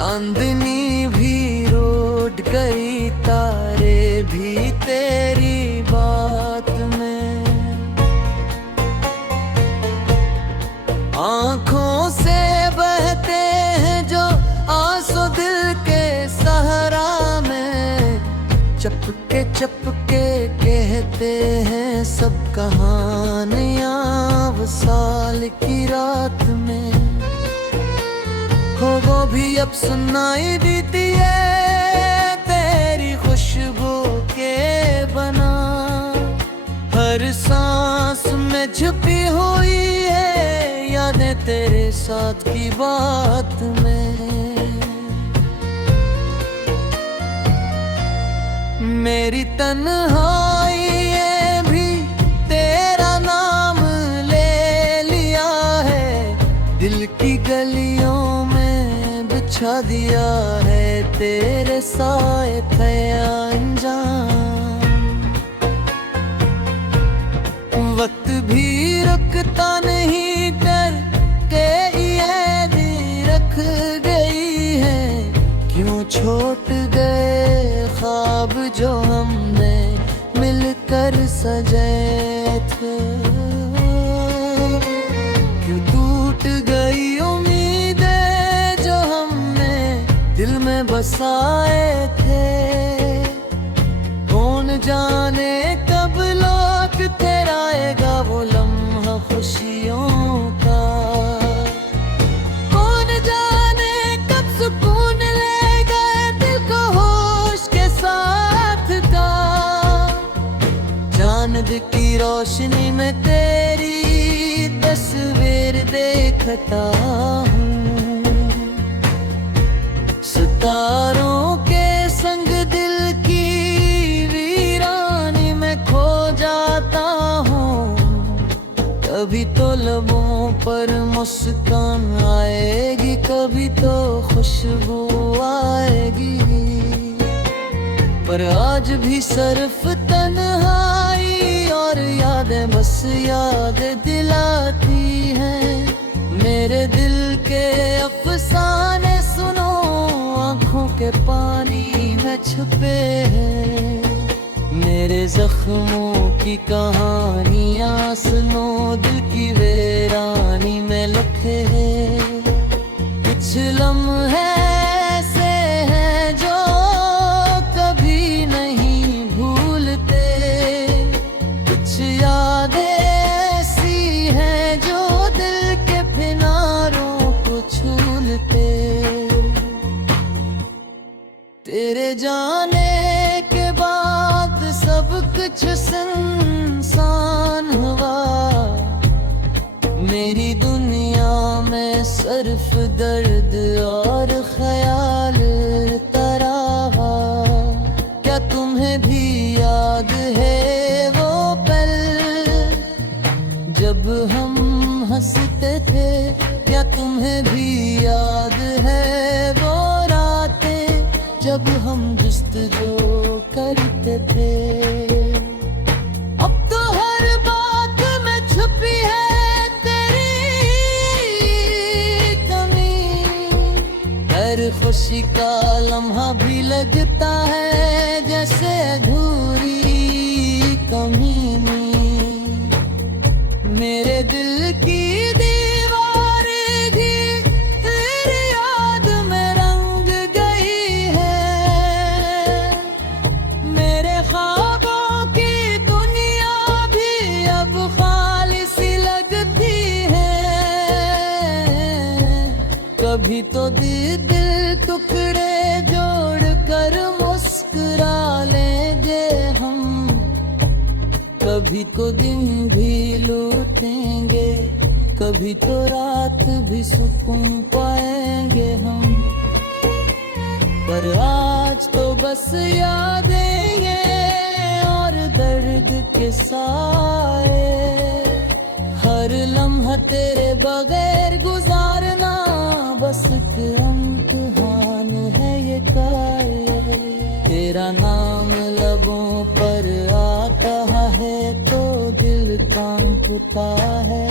चांदनी भी रोट गई, तारे भी तेरी बात में। आंखों से बहते हैं जो आंसू दिल के सहारा में, चपके चपके कहते हैं सब कहानियां वसाल की रात में। हो वो भी अब सुनाई देती है तेरी खुशबू के बना, हर सांस में छुपी हुई है यादें तेरे साथ की बात में। मेरी तन्हाई ये भी तेरा नाम ले लिया है, दिल की गलियों बिछा दिया है तेरे साए थे अनजान। वक्त भी रुकता नहीं कर के ये रख गई है, क्यों छूट गए ख्वाब जो हमने मिलकर सजाए थे, क्यों टूट गई दिल में बसाए थे। कौन जाने कब लौट कर आएगा वो लम्हा खुशियों का, कौन जाने कब सुकून लेगा दिल को होश के साथ का। चांद की रोशनी में तेरी तस्वीर देखता हूँ, सितारों के संग दिल की वीरानी में खो जाता हूँ। कभी तो लबों पर मुस्कान आएगी, कभी तो खुशबू आएगी, पर आज भी सिर्फ तन्हाई और यादें बस याद दिलाती हैं। मेरे दिल के अफसाने सुनो, आँखों के पानी में छुपे हैं, मेरे जख्मों की कहानियाँ सुनो, दिल की वीरानी में लिखे हैं। कुछ लम्हे ऐसे हैं जो कभी नहीं भूलते, कुछ यादें ऐसी हैं जो दिल के किनारों को छूलते। तेरे जाने के बाद सब कुछ सुनसान हुआ, मेरी दुनिया में सिर्फ दर्द और ख्याल रहा। क्या तुम्हें भी याद है वो पल जब हम हंसते थे? क्या तुम्हें भी याद है वो जब हम गुफ्तगू करते थे? अब तो हर बात में छुपी है तेरी कमी, हर खुशी का लम्हा भी लगता है जैसे अधूरी कमीनी। मेरे दिल की कभी तो दिल टुकड़े जोड़ कर मुस्कुरा लेंगे हम, कभी तो दिन भी लूटेंगे, कभी तो रात भी सुकून पाएंगे हम। पर आज तो बस यादें हैं और दर्द के साए, हर लम्हा तेरे बगैर गुजारना बस एक इम्तिहान है ये काए। तेरा नाम लबों पर आता है तो दिल कांपता है,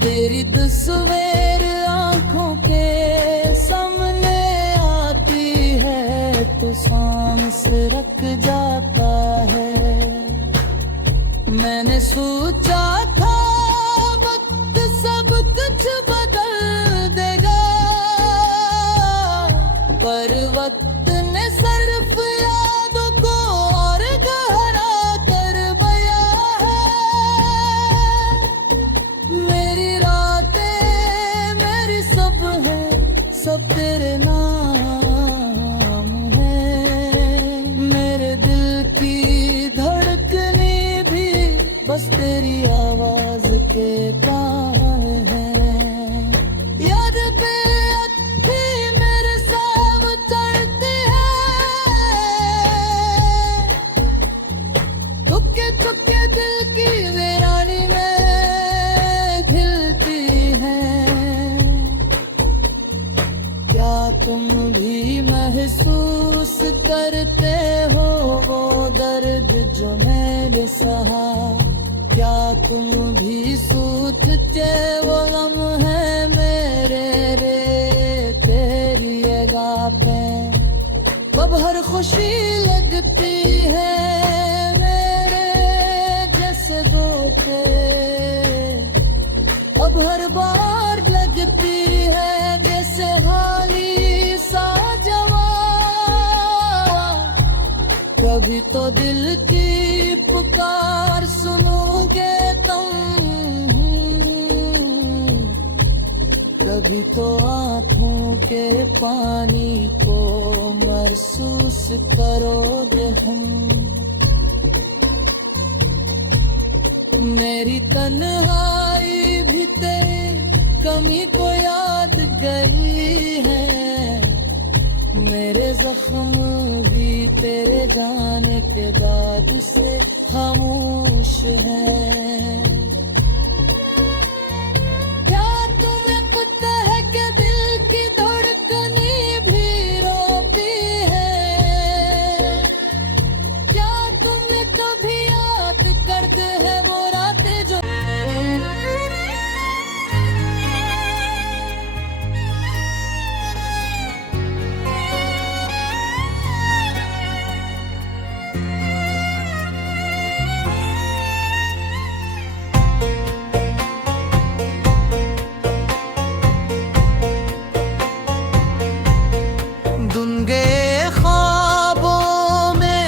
तेरी तस्वीर आँखों के सामने तो सांस रख जाता है। मैंने सोचा था वक्त सब कुछ बदल देगा, पर वक्त ने सिर्फ यादों को और गहरा कर बया है। मेरी रातें मेरी सब है, सब तेरे नाम है। मेरे दिल की धड़कने भी बस तेरी आवाज के तार है। याद पे अत्थी मेरे साथ चढ़ती है, थुके थुके दिल की वीरानी में खिलती है। क्या तुम भी महसूस करते हो वो दर्द जो मैंने सहा? क्या तुम भी सोचते वो लम्हे मेरे रे तेरी निगाह पे? कब हर खुशी लगती है मेरे जैसे धोखे, अब हर बार लगती है जैसे हाली सा जवां। कभी तो दिल की पुकार सुनोगे तुम, कभी तो आंखों के पानी को महसूस करोगे हम। मेरी तन्हाई भी तेरी कमी को याद गई है, मेरे जख्म भी तेरे जाने के दाद से खामोश है। क्या तुम्हें पता है कि दिल की धड़कनें भी रोती है? क्या तुमने कभी याद करते हैं वो रातें जो धुंधे ख्वाबों में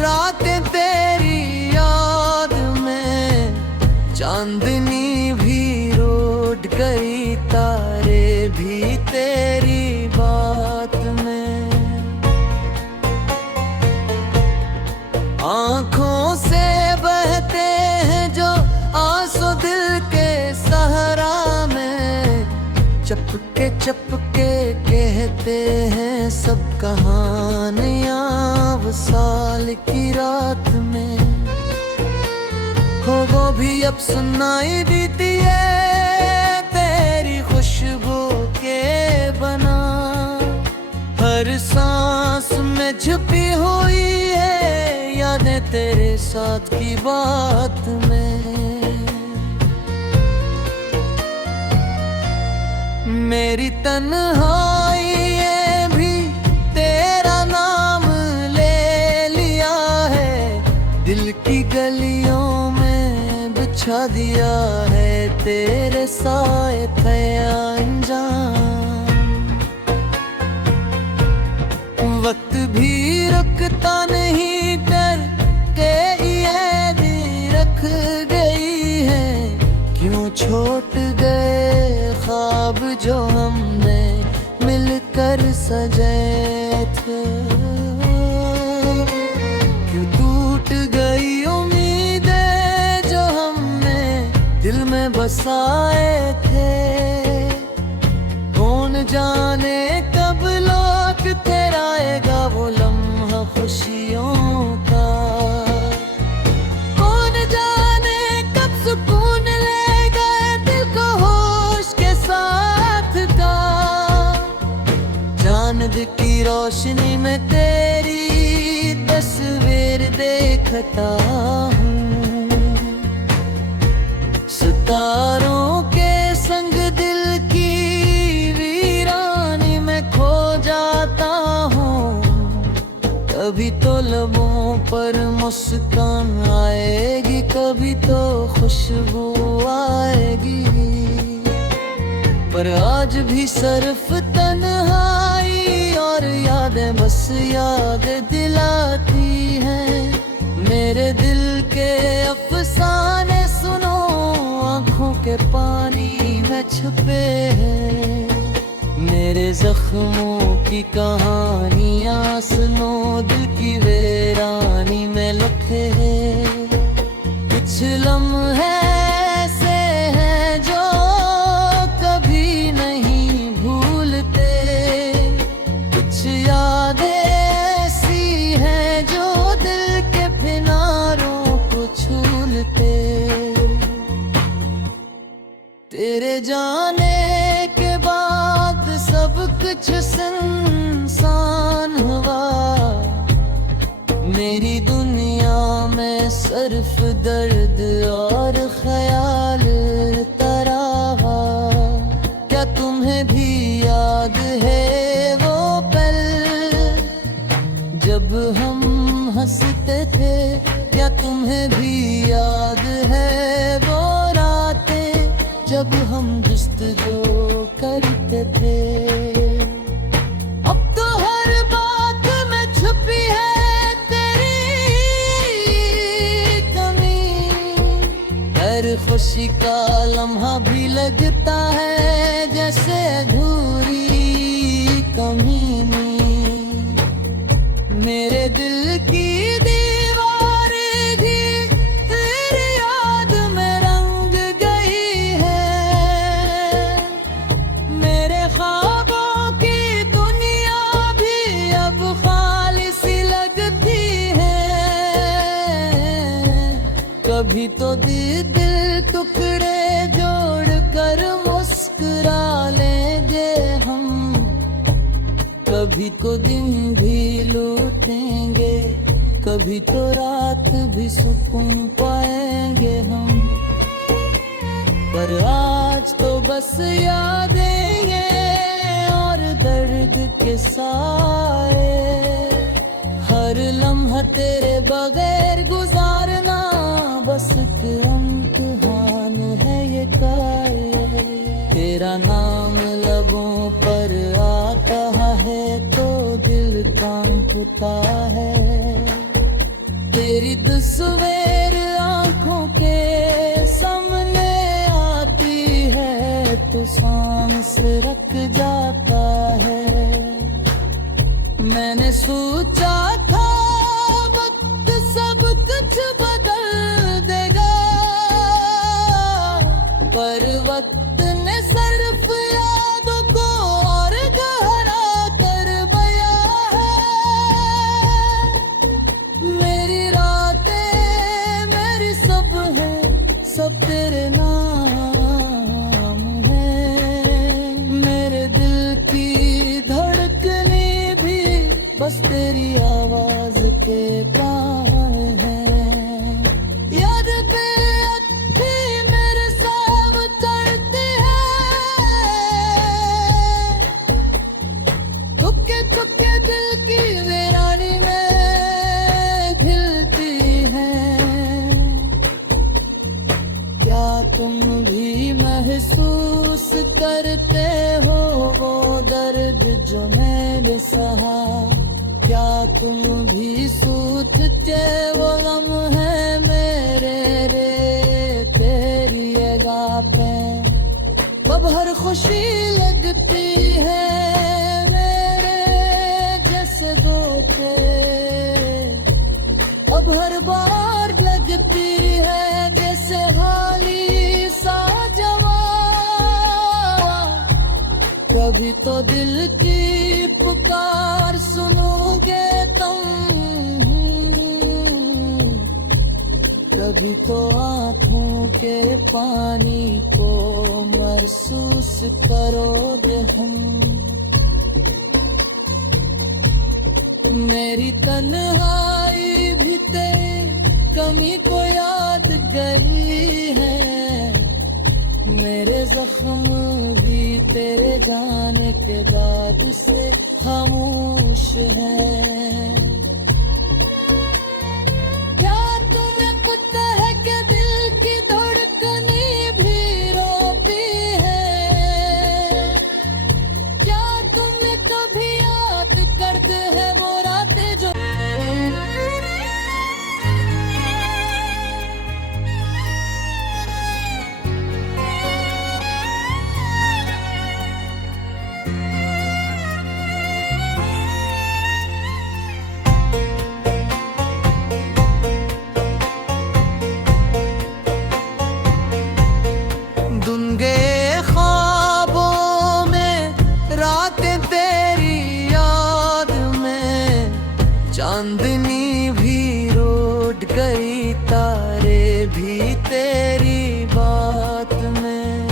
रातें तेरी याद में, चांदनी भी रोट गई तारे भी तेरी बात में। आंखों से बहते हैं जो आंसू दिल के सहारा में, चपके चपके कहते हैं सब कहानियां वसाल की रात में। हो वो भी अब सुनाई देती है तेरी खुशबू के बना, हर सांस में छुपी हुई है यादें तेरे साथ की बात में। मेरी तन्हाई ये भी तेरा नाम ले लिया है, दिल की गलियों में बिछा दिया है तेरे साए थे अनजान। वक्त भी रुकता नहीं कर के ये दी रख गई है, क्यों छूट गए ख्वाब जो हमने मिलकर सजाए थे? क्यों टूट गई उम्मीदें जो हमने दिल में बसाए थे? कौन जाने कब लौट कर आएगा वो लम्हा खुशियों का? कौन जाने कब सुकून लेगा दिल को होश के साथ का? चांद की रोशनी में तेरी तस्वीर देखता हूँ, सितारों के संग दिल की वीरानी में खो जाता हूँ। कभी तो लबों पर मुस्कान आएगी, कभी तो खुशबू आएगी, पर आज भी सिर्फ तन्हाई और यादें बस याद दिलाती हैं। मेरे दिल के अफसाने सुनो, आंखों के पानी में छुपे हैं। मेरे जख्मों की कहानियाँ सुनो, दिल की वीरानी में लिखे हैं। कुछ लम्हे ऐसे हैं जो कभी नहीं भूलते, कुछ यादें ऐसी हैं जो दिल के किनारों को छूलते। तेरे जाने के बाद सब कुछ सुनसान हुआ, मेरी दुनिया में सिर्फ दर्द और ख्याल रहा। क्या तुम्हें भी याद है वो पल जब हम हंसते थे? क्या तुम्हें भी याद है वो रातें जब हम गुफ्तगू करते थे? अब तो हर बात में छुपी है तेरी कमी, हर खुशी का लम्हा भी लगता है जैसे अधूरी कमीनी। मेरे दिल की कभी तो दिल टुकड़े जोड़ कर मुस्कुरा लेंगे हम, कभी तो दिन भी लूटेंगे, कभी तो रात भी सुकून पाएंगे हम। पर आज तो बस यादें हैं और दर्द के साए, हर लम्हा तेरे बगैर गुजारना बस एक इम्तिहान है ये काए। तेरा नाम लबों पर आता है तो दिल कांपता है, तेरी तस्वीर आंखों के सामने आती है तो सांस रुक जाता है। मैंने सोचा था वक्त सब कुछ बदल देगा, पर वक्त ने सिर्फ यादों को और गहरा कर बया है। मेरी रातें मेरी सब है, सब तेरे नाम है। मेरे दिल की धड़कने भी बस तेरी आवाज के तार है। याद पे अच्छी मेरे साथ चढ़ती है, थुके थुके दिल की वीरानी में खिलती है। क्या तुम भी महसूस करते हो वो दर्द जो मैंने सहा? क्या तुम भी सूझते वो गम है मेरे रे तेरी ये गापें? अब हर खुशी लगती है मेरे जैसे धोखे, अब हर बार लगती है जैसे हाली सा जवां। कभी तो दिल की पुकार सुनोगे तुम, कभी तो आँखों के पानी को महसूस करोगे हम। मेरी तन्हाई भी तेरी कमी को याद गई है, मेरे जख्म भी तेरे गाने के दाद से खामोश है। चांदनी भी रोड गई, तारे भी तेरी बात में।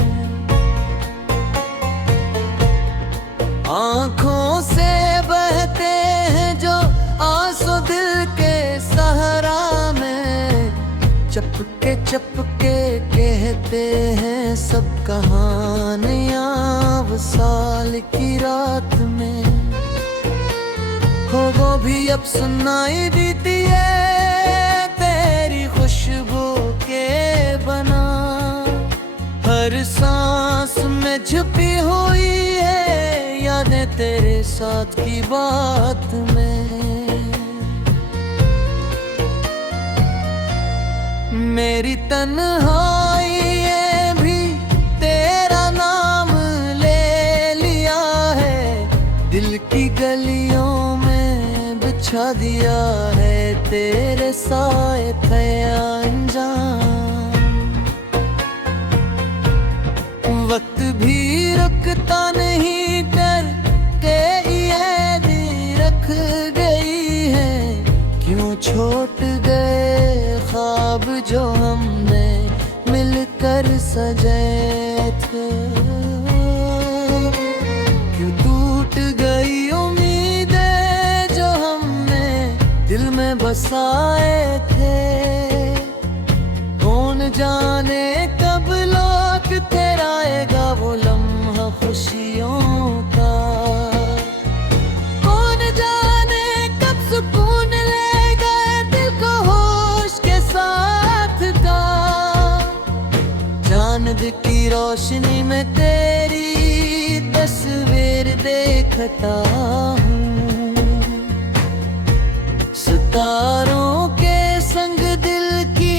आंखों से बहते हैं जो आंसू दिल के सहारा में, चपके चपके कहते हैं सब कहानियां वसाल की रात में। हो वो भी अब सुनाई देती है तेरी खुशबू के बना, हर सांस में छुपी हुई है यादें तेरे साथ की बात में। मेरी तन्हाई ये भी तेरा नाम ले लिया है, दिल की गलियों में बिछा दिया है तेरे साए थे अनजान। वक्त भी रुकता नहीं कर के ये दी रख गई है, क्यों छूट गए ख्वाब जो हमने मिलकर सजाए थे, क्यों टूट गई उम्मीदें जो हमने दिल में बसाए थे। कौन जाने कब लौट कर आएगा वो लम्हा खुशियों का, कौन जाने कब सुकून लेगा दिल को होश के साथ का। चांद की रोशनी में तेरी तस्वीर देखता हूँ, सितारों के संग दिल की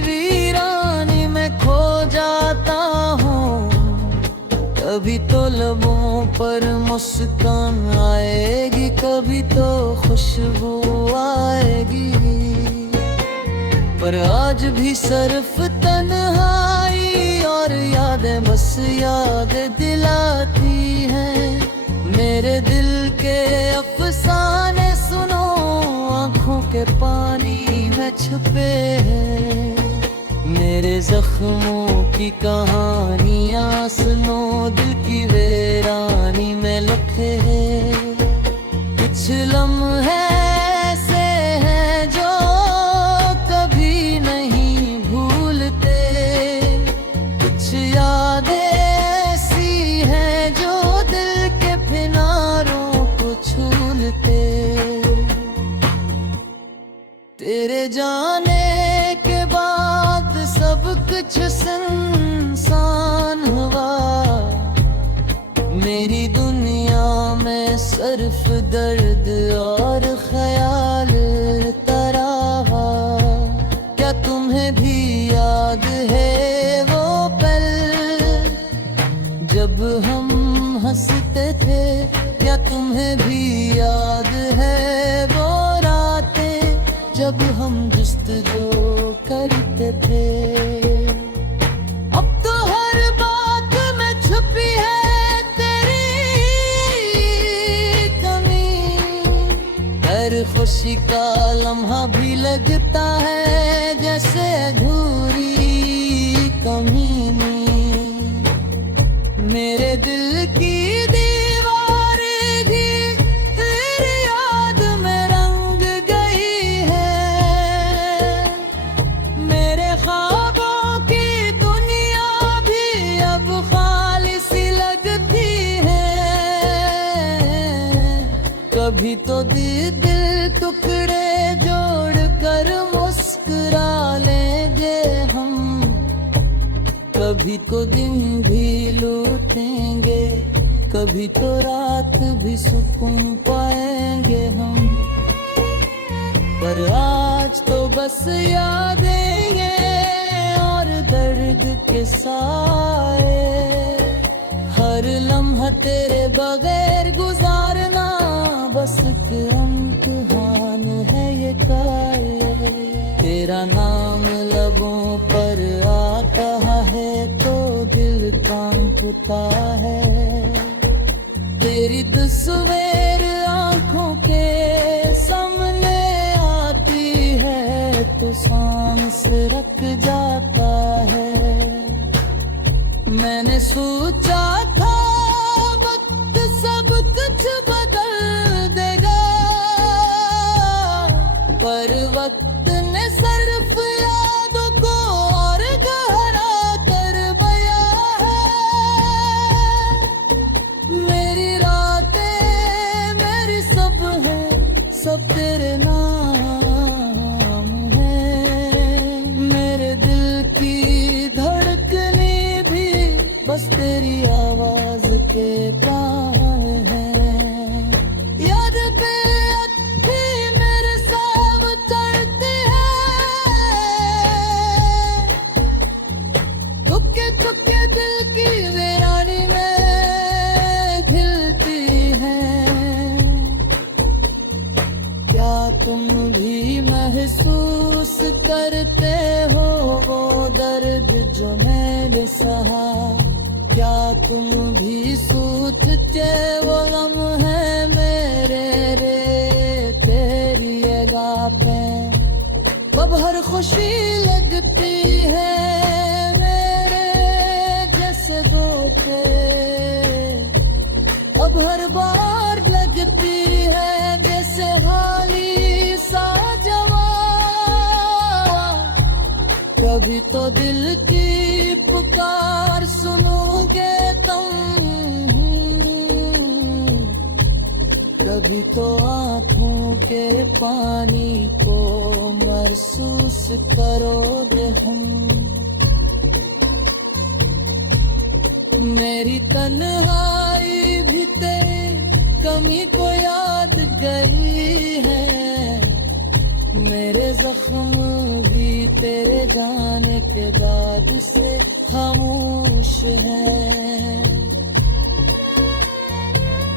वीरानी में खो जाता हूँ। कभी तो लबों पर मुस्कान आएगी, कभी तो खुशबू आएगी, पर आज भी सिर्फ तन्हाई और यादें बस याद दिलाती हैं। मेरे दिल के अफसाने सुनो, आंखों के पानी में छुपे हैं, मेरे जख्मों की कहानियां सुनो, दिल की वीरानी में लखे हैं। कुछ लम्हे ऐसे हैं जो कभी नहीं भूलते, कुछ यादें ऐसी हैं जो दिल के किनारों को छूलते। तेरे जाने के बाद सब कुछ सुनसान हुआ, मेरी दुनिया में सिर्फ दर्द और ख्याल रहा। क्या तुम्हें भी याद है वो पल जब हम हंसते थे? क्या तुम्हें भी याद है वो रातें जब हम गुफ्तगू करते थे? अब तो हर बात में छुपी है तेरी कमी, हर खुशी का लम्हा भी लगता है जैसे अधूरी कमीनी। मेरे दिल की दीवार भी तेरी याद में रंग गई है, मेरे ख्वाबों की दुनिया भी अब खाली सी लगती है। कभी तो दिल टुकड़े जोड़ कर मुस्कुरा लेंगे हम, कभी तो दिन भी लूटेंगे, कभी तो रात भी सुकून पाएंगे हम। पर आज तो बस यादें हैं और दर्द के साए, हर लम्हा तेरे बगैर गुजारना बस एक इम्तिहान है ये काए। तेरा नाम लबों पर आता है तो दिल कांपता है, तेरी तस्वीर आंखों के सामने महसूस करते हो वो दर्द जो मैंने सहा, क्या तुम भी सूझते वो गम है मेरे रे तेरी अगापें। अब हर खुशी लगती है मेरे जैसे धोखे, अब हर बार लगती है जैसे हाली सा जवाब। कभी तो दिल की पुकार सुनोगे तुम, कभी तो आँखों के पानी को महसूस करोगे हम। मेरी तन्हाई भी तेरी कमी को याद गई है, मेरे जख्म भी तेरे गाने के दाद से खामोश है।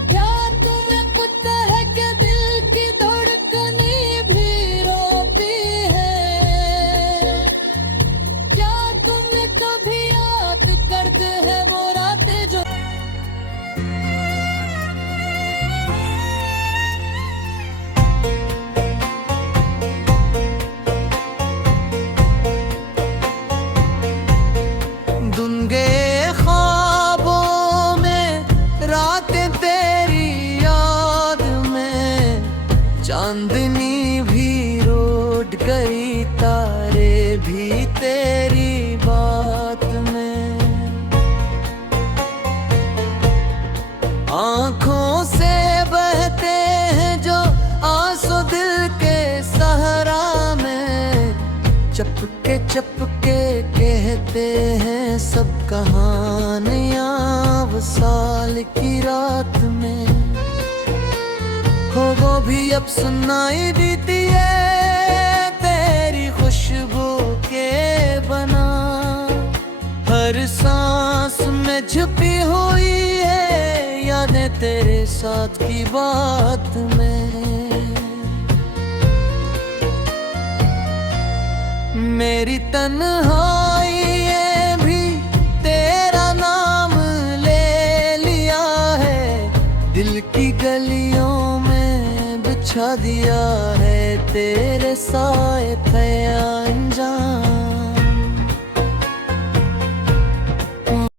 क्या तुम्हें पता है कि दिल की धड़कनें भी रोती है? क्या तुम्हें कभी याद करते हैं वो रातें जो धुंधे ख्वाबों में रातें तेरी याद में, चांदनी भी रोट गई तारे भी तेरी बात में। आँखों से बहते हैं जो आंसू दिल के सहारा में, चपके चपके कहते हैं सब कहानियाँ वसाल की रात में। हो वो भी अब सुनाई देती है तेरी खुशबू के बना, हर सांस में छुपी हुई है यादें तेरे साथ की बात में। मेरी तन्हाई ये भी तेरा नाम ले लिया है, दिल की गलियों में बिछा दिया है तेरे साए थे अनजान।